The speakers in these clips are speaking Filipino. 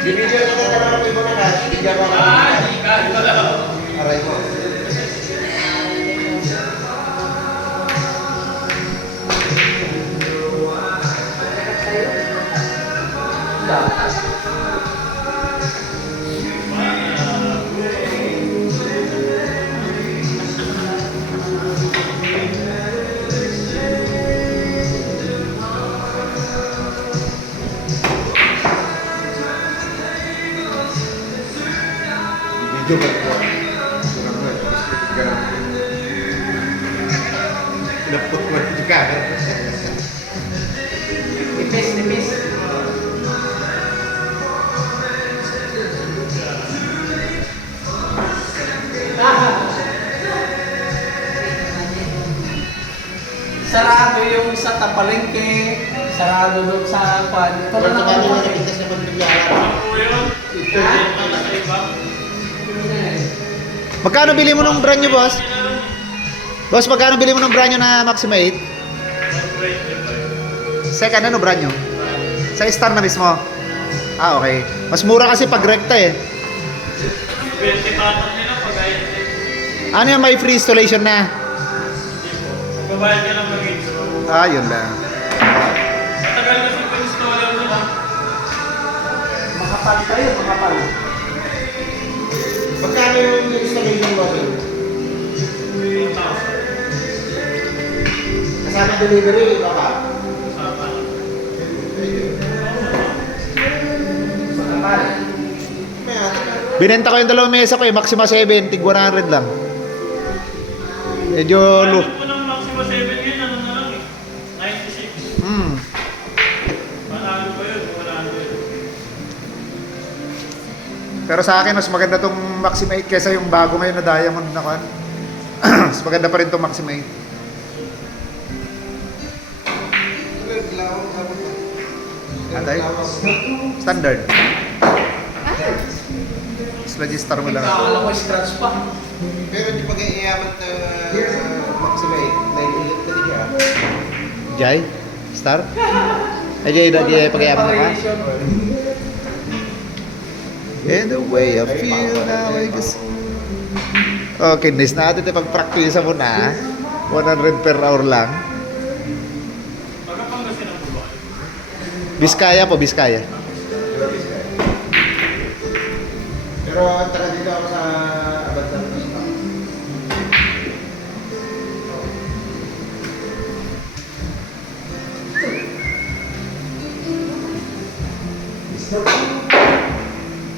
Binigyan ka na naman ng iba na cash. Binigyan ko na. Aray mo. Video ba ito? Napot mo ito ka. Nipis. Sarado yung sa Tapalengke, sarado doon sa Kwan. Ito Pero na sa kami naman na napitas naman biglaan. Magkano bili mo ng brand new, boss? Boss, magkano bili mo ng brand new na Maxima 8? Second, ano brand new? Sa Star na mismo? Ah, okay. Mas mura kasi pag rekta eh. Ano yung may free installation na? Magbabayad ka lang mag-install. Ah, yun lang. Matagal kasi pa-installer nila. makapal tayo, makapal. Magkano yung installation mo? 1,000. Kasama delivery, baka? Sama. Makapal. Binenta ko yung dalawang mesa ko eh, Maxima 7, tig 100 lang. Medyo Ano po ng Maxima 7 ngayon, ano na lang eh? 96. Panalo pa yun, wala na yun. Pero sa akin, mas maganda tong Maxima 8 kesa yung bago ngayon na Diamond na kan. Mas maganda pa rin tong Maxima 8. Atay? Standard. Register mo lang. Akala ko scratch pa. Pero di pa kayo iaabot na Maxima 8. Dahil ulit na siya. Jai? Star? Ay, Jai, Jai, pag-iyaman na ka? In the way I feel now, I guess. Okay, nice natin ito pag-practice mo na. 100 per hour lang. Pagkapanggasin ang buwan. Biskaya po, Biskaya. Pero taga dito ako sa abad ng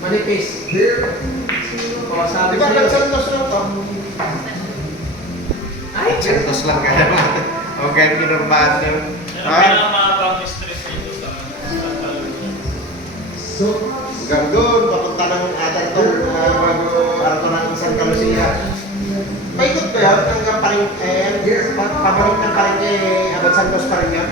Manipis. O, sabi Di ba sa'yo. nagsantos lang to? Ay, Santos lang ka naman. Okay, kinurbahan nyo. Yan ang Ha? pinakamabang stress nito sa California. Hanggang doon, papunta ng atin to, bago araw ng isang kalusiya. Paikot ba yun? Hanggang paring, pabalik ng paring abad Santos pa rin yun.